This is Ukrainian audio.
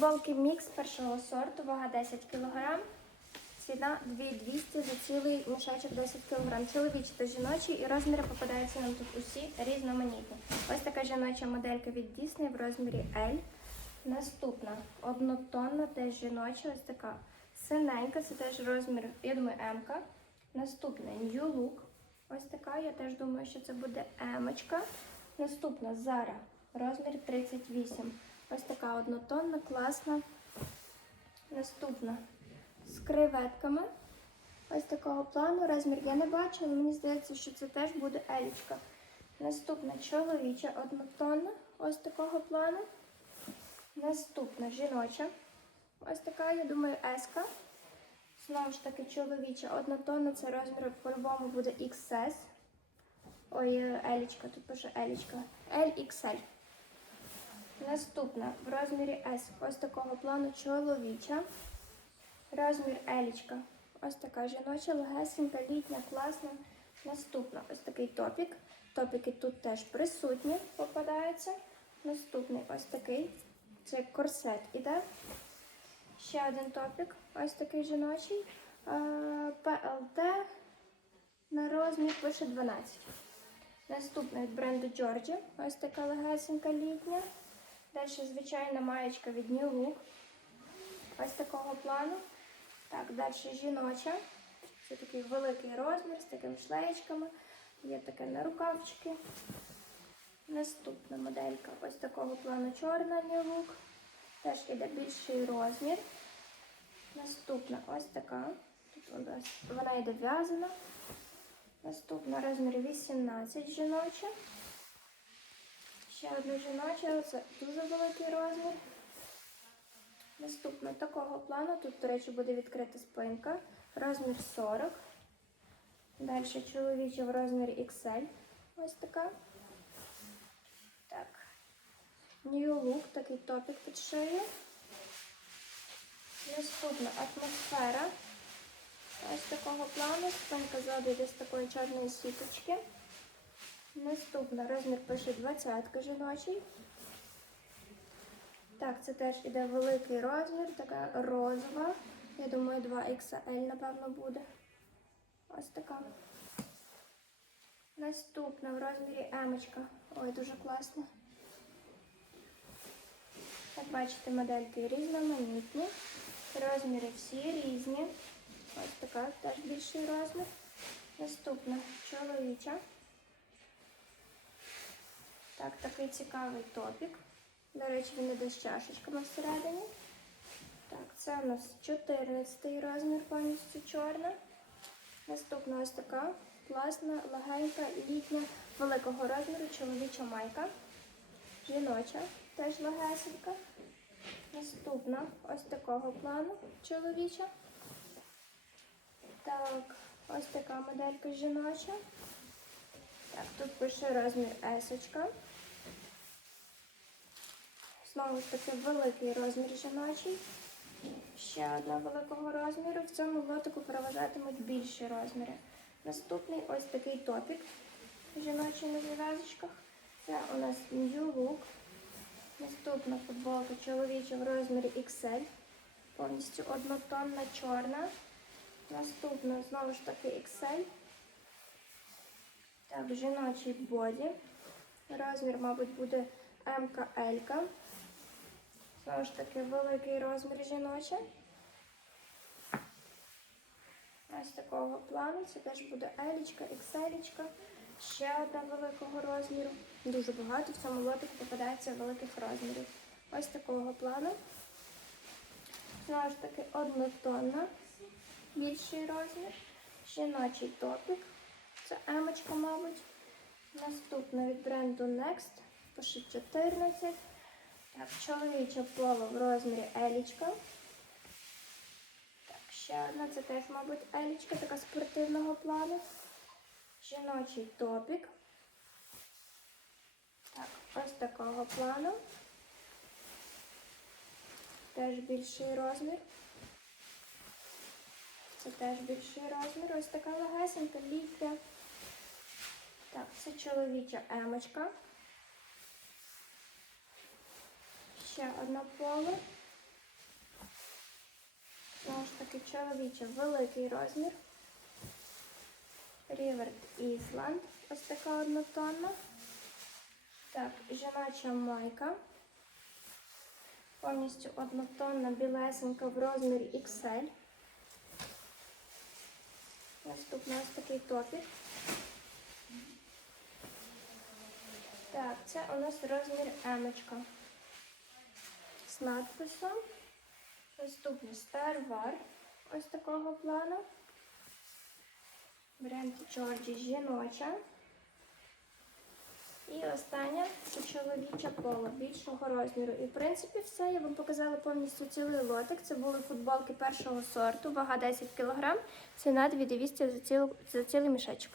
Футболки мікс першого сорту, вага 10 кг. Ціна 2200 за цілий мішечок 10 кг. Чоловічі та жіночі і розміри попадаються нам тут усі різноманітні. Ось така жіноча моделька від Disney в розмірі L. Наступна однотонна, теж жіноча, ось така синенька, це теж розмір, я думаю, М. Наступна New Look. Ось така, я теж думаю, що це буде М-очка. Наступна Zara, розмір 38. Ось така однотонна, класна. Наступна з креветками. Ось такого плану. Розмір я не бачу, але мені здається, що це теж буде елічка. Наступна чоловіча однотонна, ось такого плану. Наступна жіноча. Ось така, я думаю, еска. Знову ж таки, чоловіча однотонна, це розмір по-любому буде XS. Ой, елічка, тут пише елічка. LXL. Наступна в розмірі S. Ось такого плану чоловіча. Розмір елічка. Ось така жіноча, легесенька, літня, класна. Наступна ось такий топік. Топіки тут теж присутні, попадаються. Наступний ось такий. Це корсет іде. Ще один топік. Ось такий жіночий. ПЛТ на розмір пише 12. Наступний від бренду Джорджі. Ось така легесенька літня. Далі звичайна маєчка від New Look. Ось такого плану. Так, далі жіноча. Це такий великий розмір з такими шлеєчками. Є таке на рукавчики. Наступна моделька ось такого плану чорна New Look. Теж іде більший розмір. Наступна ось така. Тут вона йде в'язана. Наступна розмір 18 жіноча. Ще одна жіноча, це дуже великий розмір. Наступна такого плану. Тут, до речі, буде відкрита спинка. Розмір 40. Далі чоловіча в розмірі XL. Ось така. Так. New Look, такий топік під шию. Наступна атмосфера. Ось такого плану. Спинка ззаду з такої чорної сіточки. Наступна розмір пише 20 жіночий. Так, це теж іде великий розмір, така розова. Я думаю, 2XL, напевно, буде. Ось така. Наступна в розмірі Емочка. Ой, дуже класна. Як бачите, модельки різноманітні. Розміри всі різні. Ось така теж більший розмір. Наступна чоловіча. Так, такий цікавий топік. До речі, він іде з чашечками всередині. Так, це у нас 14 розмір, повністю чорна. Наступна ось така класна, легенька, літня, великого розміру, чоловіча майка. Жіноча, теж легесенька. Наступна ось такого плану чоловіча. Так, ось така моделька жіноча. Так, тут пише розмір есочка. Знову ж таки, великий розмір жіночий. Ще одна великого розміру. В цьому лотику переважатимуть більші розміри. Наступний ось такий топік жіночий на зав'язочках. Це у нас New Look. Наступна футболка чоловіча в розмірі XL. Повністю однотонна чорна. Наступна знову ж таки XL. Так, жіночий боді. Розмір, мабуть, буде МКЛ. Знову ж таки, великий розмір жіноча. Ось такого плану. Це теж буде елічка, ікселічка. Ще одна великого розміру. Дуже багато в цьому лотику попадається великих розмірів. Ось такого плану. Знову ж таки, однотонна. Більший розмір. Жіночий топік. Це емочка, мабуть. Наступна від бренду Next. Пише 14. Так, чоловіче поло в розмірі елічка. Так, ще одна, це теж, мабуть, елічка, така спортивного плану. Жіночий топік. Так, ось такого плану. Теж більший розмір. Це теж більший розмір. Ось така легесенька, літня. Так, це чоловіча емочка. Ще одна поло. футболки чоловіча великий розмір. Ріверт Ісланд. Ось така однотонна. Так, жіноча майка. Повністю однотонна, білесенька в розмірі XL. Наступний ось такий топік. Так, це у нас розмір емочка. З надписом. Наступний Star. Ось такого плану. Бренд Джорджі жіноча. І остання це чоловіча поло більшого розміру. І в принципі все. Я вам показала повністю цілий лотик. Це були футболки першого сорту, вага 10 кг, ціна 2200 за, цілу, за цілий мішечок.